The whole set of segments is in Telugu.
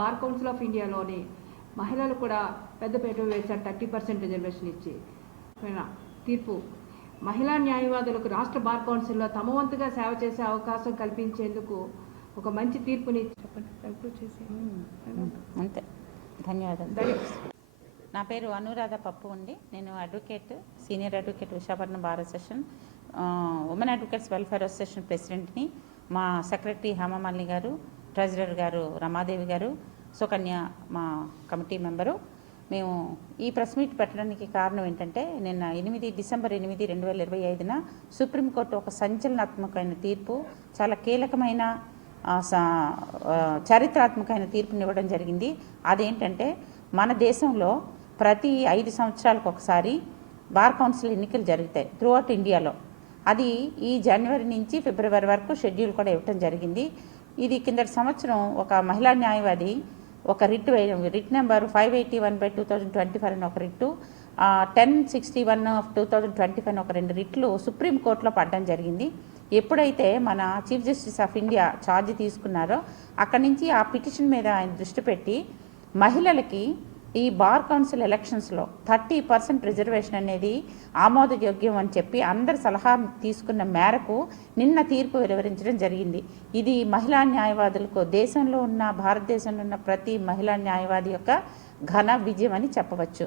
బార్ కౌన్సిల్ ఆఫ్ ఇండియాలోని మహిళలు కూడా పెద్దపీట వేశారు థర్టీ పర్సెంట్ రిజర్వేషన్ ఇచ్చి. తీర్పు. మహిళా న్యాయవాదులకు రాష్ట్ర బార్ కౌన్సిల్లో తమ వంతుగా సేవ చేసే అవకాశం కల్పించేందుకు ఒక మంచి తీర్పుని. అంతే. ధన్యవాదాలు. నా పేరు అనురాధ పప్పు ఉండి నేను advocate senior advocate Visakhapatnam bar association women advocates welfare association ప్రెసిడెంట్ని. మా సెక్రటరీ హేమమాలిని గారు ట్రెజరర్ గారు రమాదేవి గారు సుకన్య మా కమిటీ మెంబరు. మేము ఈ ప్రెస్ మీట్ పెట్టడానికి కారణం ఏంటంటే నిన్న ఎనిమిది డిసెంబర్ ఎనిమిది రెండు వేల ఇరవై ఐదున సుప్రీంకోర్టు ఒక సంచలనాత్మకమైన తీర్పు చాలా కీలకమైన చారిత్రాత్మకమైన తీర్పుని ఇవ్వడం జరిగింది. అదేంటంటే మన దేశంలో ప్రతి ఐదు సంవత్సరాలకు ఒకసారి బార్ కౌన్సిల్ ఎన్నికలు జరుగుతాయి త్రూఅవుట్ ఇండియాలో. అది ఈ జనవరి నుంచి ఫిబ్రవరి వరకు షెడ్యూల్ కూడా ఇవ్వటం జరిగింది. ఇది కిందటి సంవత్సరం ఒక మహిళా న్యాయవాది ఒక రిట్ వేయడం writ number five eighty one by two thousand twenty five అని ఒక writ ten sixty one two thousand twenty five ఒక రెండు రిట్లు సుప్రీంకోర్టులో పడడం జరిగింది. ఎప్పుడైతే మన chief justice of India charge తీసుకున్నారో అక్కడి నుంచి ఆ పిటిషన్ మీద ఆయన దృష్టి పెట్టి మహిళలకి ఈ బార్ కౌన్సిల్ ఎలక్షన్స్లో థర్టీ పర్సెంట్ రిజర్వేషన్ అనేది ఆమోదయోగ్యం అని చెప్పి అందరి సలహా తీసుకున్న మేరకు నిన్న తీర్పు వెలువరించడం జరిగింది. ఇది మహిళా న్యాయవాదులకు దేశంలో ఉన్న భారతదేశంలో ఉన్న ప్రతి మహిళా న్యాయవాది యొక్క ఘన విజయం అని చెప్పవచ్చు.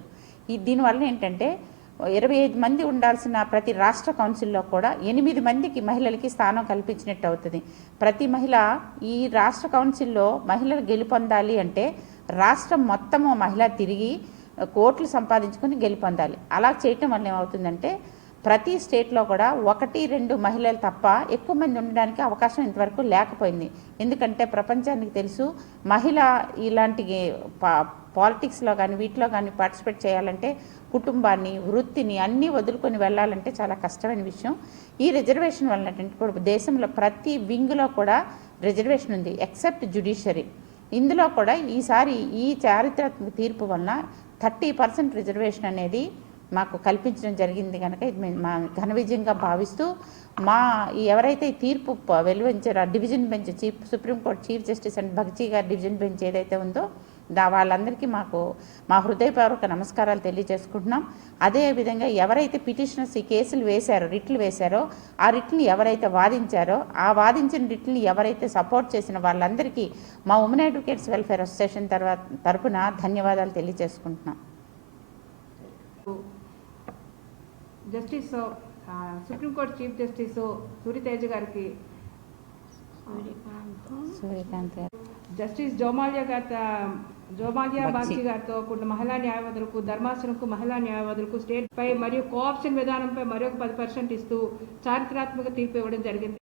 ఈ దీనివల్ల ఏంటంటే ఇరవై ఐదు మంది ఉండాల్సిన ప్రతి రాష్ట్ర కౌన్సిల్లో కూడా ఎనిమిది మందికి మహిళలకి స్థానం కల్పించినట్టు అవుతుంది. ప్రతి మహిళ ఈ రాష్ట్ర కౌన్సిల్లో మహిళలు గెలుపొందాలి అంటే రాష్ట్రం మొత్తము మహిళ తిరిగి కోట్లు సంపాదించుకొని గెలుపొందాలి. అలా చేయటం వల్ల ఏమవుతుందంటే ప్రతి స్టేట్లో కూడా ఒకటి రెండు మహిళలు తప్ప ఎక్కువ మంది ఉండడానికి అవకాశం ఇంతవరకు లేకపోయింది. ఎందుకంటే ప్రపంచానికి తెలుసు మహిళ ఇలాంటి పా- పాలిటిక్స్లో కానీ వీటిలో కానీ పార్టిసిపేట్ చేయాలంటే కుటుంబాన్ని వృత్తిని అన్నీ వదులుకొని వెళ్ళాలంటే చాలా కష్టమైన విషయం. ఈ రిజర్వేషన్ వలన ఇప్పుడు దేశంలో ప్రతి వింగ్లో కూడా రిజర్వేషన్ ఉంది ఎక్సెప్ట్ జ్యుడిషియరీ. ఇందులో కూడా ఈసారి ఈ చారిత్రాత్మక తీర్పు వలన థర్టీ పర్సెంట్ రిజర్వేషన్ అనేది మాకు కల్పించడం జరిగింది కనుక ఇది మేము మా ఘన విజయంగా భావిస్తూ మా ఎవరైతే తీర్పు ప- వెలువరించారో division bench chief supreme court chief justice and Bagchi గారి డివిజన్ బెంచ్ ఏదైతే ఉందో వాళ్ళందరికీ మాకు మా హృదయపూర్వక నమస్కారాలు తెలియజేసుకుంటున్నాం. అదేవిధంగా ఎవరైతే పిటిషనర్స్ ఈ కేసులు వేశారో రిట్లు వేశారో ఆ రిట్ని ఎవరైతే వాదించారో ఆ వాదించిన రిట్ని ఎవరైతే సపోర్ట్ చేసిన వాళ్ళందరికీ మా ఉమెన్ అడ్వకేట్స్ వెల్ఫేర్ అసోసియేషన్ తర్వాత తరపున ధన్యవాదాలు తెలియజేసుకుంటున్నాం. Justice supreme court chief justice Suryateja గారికి సూర్యకాంత్ జస్టిస్ జోమాలియా గారి జోమాలియా బక్షి. బాక్షి గారితో కూడిన మహిళా న్యాయవాదులకు ధర్మాసనంకు మహిళా న్యాయవాదులకు స్టేట్ పై మరియు కోఆప్షన్ విధానంపై మరొక పది పర్సెంట్ ఇస్తూ చారిత్రాత్మక తీర్పు ఇవ్వడం జరిగింది